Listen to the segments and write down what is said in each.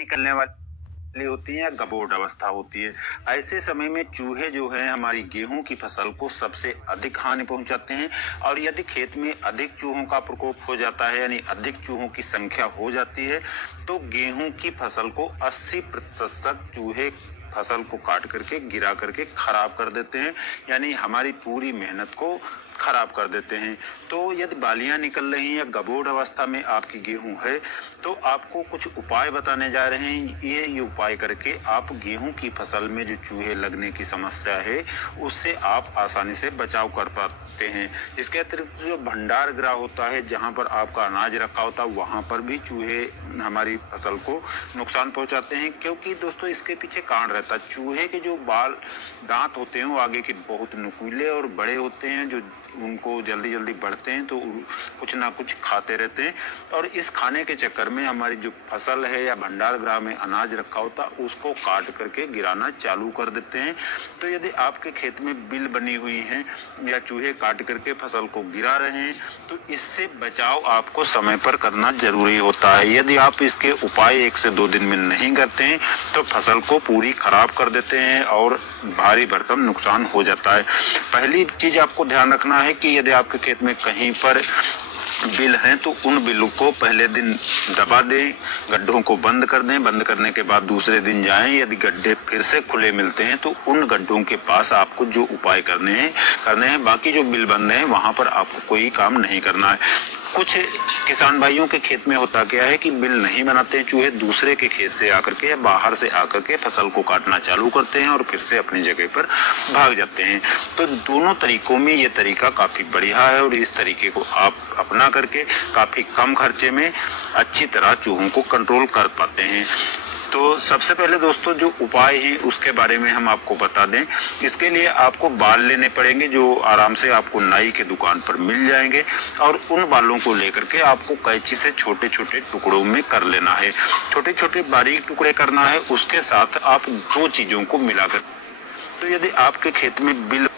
निकलने वाली होती है या गबोट अवस्था होती है। ऐसे समय में चूहे जो है हमारी गेहूं की फसल को सबसे अधिक हानि पहुंचाते हैं। और यदि खेत में अधिक चूहों का प्रकोप हो जाता है यानी अधिक चूहों की संख्या हो जाती है तो गेहूं की फसल को 80% चूहे फसल को काट करके गिरा करके खराब कर देते हैं, यानी हमारी पूरी मेहनत को खराब कर देते हैं। तो यदि बालियां निकल रही हैं या गबोड़ अवस्था में आपकी गेहूं है तो आपको कुछ उपाय बताने जा रहे हैं। ये उपाय करके आप गेहूं की फसल में जो चूहे लगने की समस्या है उससे आप आसानी से बचाव कर पाते हैं। इसके अतिरिक्त जो भंडार गृह होता है जहां पर आपका अनाज रखा होता है वहां पर भी चूहे हमारी फसल को नुकसान पहुंचाते हैं, क्योंकि दोस्तों इसके पीछे कारण रहता है। चूहे के जो बाल दांत होते हैं वो आगे के बहुत नुकीले और बड़े होते हैं, जो उनको जल्दी जल्दी बढ़ते हैं तो कुछ ना कुछ खाते रहते हैं और इस खाने के चक्कर में हमारी जो फसल है या भंडार गृह में अनाज रखा होता है उसको काट करके गिराना चालू कर देते हैं। तो यदि आपके खेत में बिल बनी हुई है या चूहे काट करके फसल को गिरा रहे हैं तो इससे बचाव आपको समय पर करना जरूरी होता है। यदि आप इसके उपाय 1 से 2 दिन में नहीं करते हैं तो फसल को पूरी खराब कर देते हैं और भारी भरकम नुकसान हो जाता है। पहली चीज आपको ध्यान रखना है कि यदि आपके खेत में कहीं पर बिल हैं तो उन बिलों को पहले दिन दबा दें, गड्ढों को बंद कर दें। बंद करने के बाद दूसरे दिन जाएं, यदि गड्ढे फिर से खुले मिलते हैं तो उन गड्ढों के पास आपको जो उपाय करने हैं। बाकी जो बिल बंद हैं वहां पर आपको कोई काम नहीं करना है। कुछ किसान भाइयों के खेत में होता क्या है कि बिल नहीं बनाते हैं, चूहे दूसरे के खेत से आकर के या बाहर से आकर के फसल को काटना चालू करते हैं और फिर से अपनी जगह पर भाग जाते हैं। तो दोनों तरीकों में ये तरीका काफी बढ़िया है और इस तरीके को आप अपना करके काफी कम खर्चे में अच्छी तरह चूहों को कंट्रोल कर पाते हैं। तो सबसे पहले दोस्तों जो उपाय हैं उसके बारे में हम आपको बता दें। इसके लिए आपको बाल लेने पड़ेंगे जो आराम से आपको नाई के दुकान पर मिल जाएंगे और उन बालों को लेकर के आपको कैंची से छोटे छोटे टुकड़ों में कर लेना है। छोटे छोटे बारीक टुकड़े करना है। उसके साथ आप 2 चीजों को मिलाकर, तो यदि आपके खेत में बिल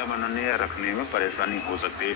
बनाने या रखने में परेशानी हो सकती है,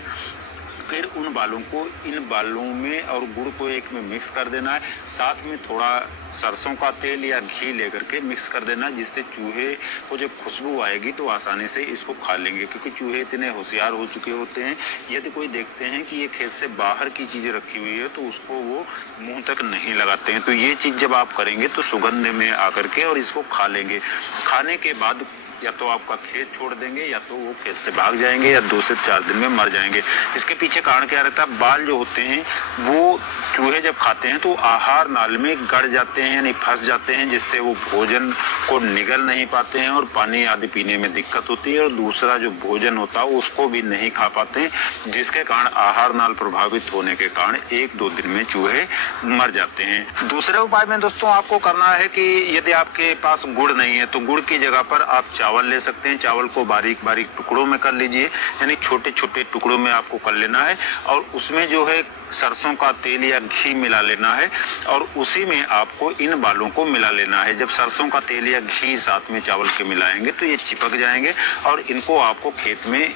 फिर उन बालों को इन बालों में और गुड़ को एक में मिक्स कर देना है। साथ में थोड़ा सरसों का तेल या घी लेकर के मिक्स कर देना, जिससे चूहे को जब खुशबू आएगी तो आसानी से इसको खा लेंगे, क्योंकि चूहे इतने होशियार हो चुके होते हैं। यदि कोई देखते हैं कि ये खेत से बाहर की चीज रखी हुई है तो उसको वो मुंह तक नहीं लगाते हैं। तो ये चीज जब आप करेंगे तो सुगंध में आकर के और इसको खा लेंगे। खाने के बाद या तो आपका खेत छोड़ देंगे या तो वो खेत से भाग जाएंगे या 2 से 4 दिन में मर जाएंगे। इसके पीछे कारण क्या रहता है, बाल जो होते हैं वो चूहे जब खाते हैं तो आहार नाल में गड़ जाते हैं यानी फंस जाते हैं, जिससे वो भोजन को निगल नहीं पाते हैं और पानी आदि पीने में दिक्कत होती है और दूसरा जो भोजन होता है उसको भी नहीं खा पाते हैं, जिसके कारण आहार नाल प्रभावित होने के कारण 1-2 दिन में चूहे मर जाते हैं। दूसरे उपाय में दोस्तों आपको करना है कि यदि आपके पास गुड़ नहीं है तो गुड़ की जगह पर आप चावल ले सकते हैं। चावल को बारीक बारीक टुकड़ों में कर लीजिए, यानी छोटे छोटे टुकड़ों में आपको कर लेना है और उसमें जो है सरसों का तेल या घी मिला लेना है और उसी में आपको इन बालों को मिला लेना है। जब सरसों का तेल या घी साथ में चावल के मिलाएंगे तो ये चिपक जाएंगे और इनको आपको खेत में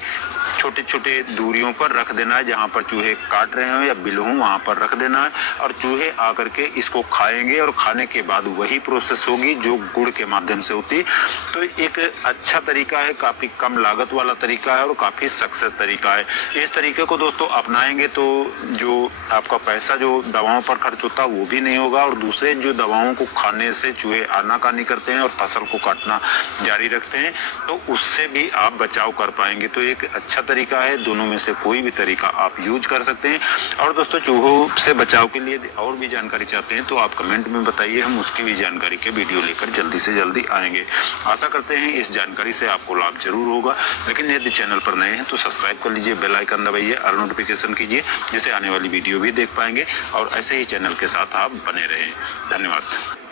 छोटे छोटे दूरियों पर रख देना है। जहां पर चूहे काट रहे हो या बिल हो वहां पर रख देना है और चूहे आकर के इसको खाएंगे और खाने के बाद वही प्रोसेस होगी जो गुड़ के माध्यम से होती। तो एक अच्छा तरीका है, काफी कम लागत वाला तरीका है और काफी सक्सेस तरीका है। इस तरीके को दोस्तों अपनाएंगे तो जो आपका पैसा जो दवाओं पर खर्च होता है वो भी नहीं होगा और दूसरे जो दवाओं को खाने से चूहे आनाकानी करते हैं और फसल को काटना जारी रखते हैं तो उससे भी आप बचाव कर पाएंगे। तो एक अच्छा तरीका है, दोनों में से कोई भी तरीका आप यूज कर सकते हैं। और दोस्तों चूहों से बचाव के लिए और भी जानकारी चाहते हैं तो आप कमेंट में बताइए, हम उसकी भी जानकारी के वीडियो लेकर जल्दी से जल्दी आएंगे। आशा करते हैं इस जानकारी से आपको लाभ जरूर होगा, लेकिन यदि चैनल पर नए हैं तो सब्सक्राइब कर लीजिए, बेल आइकन दबाइए और नोटिफिकेशन कीजिए, जिससे आने वाली वीडियो भी देख पाएंगे और ऐसे ही चैनल के साथ आप बने रहें। धन्यवाद।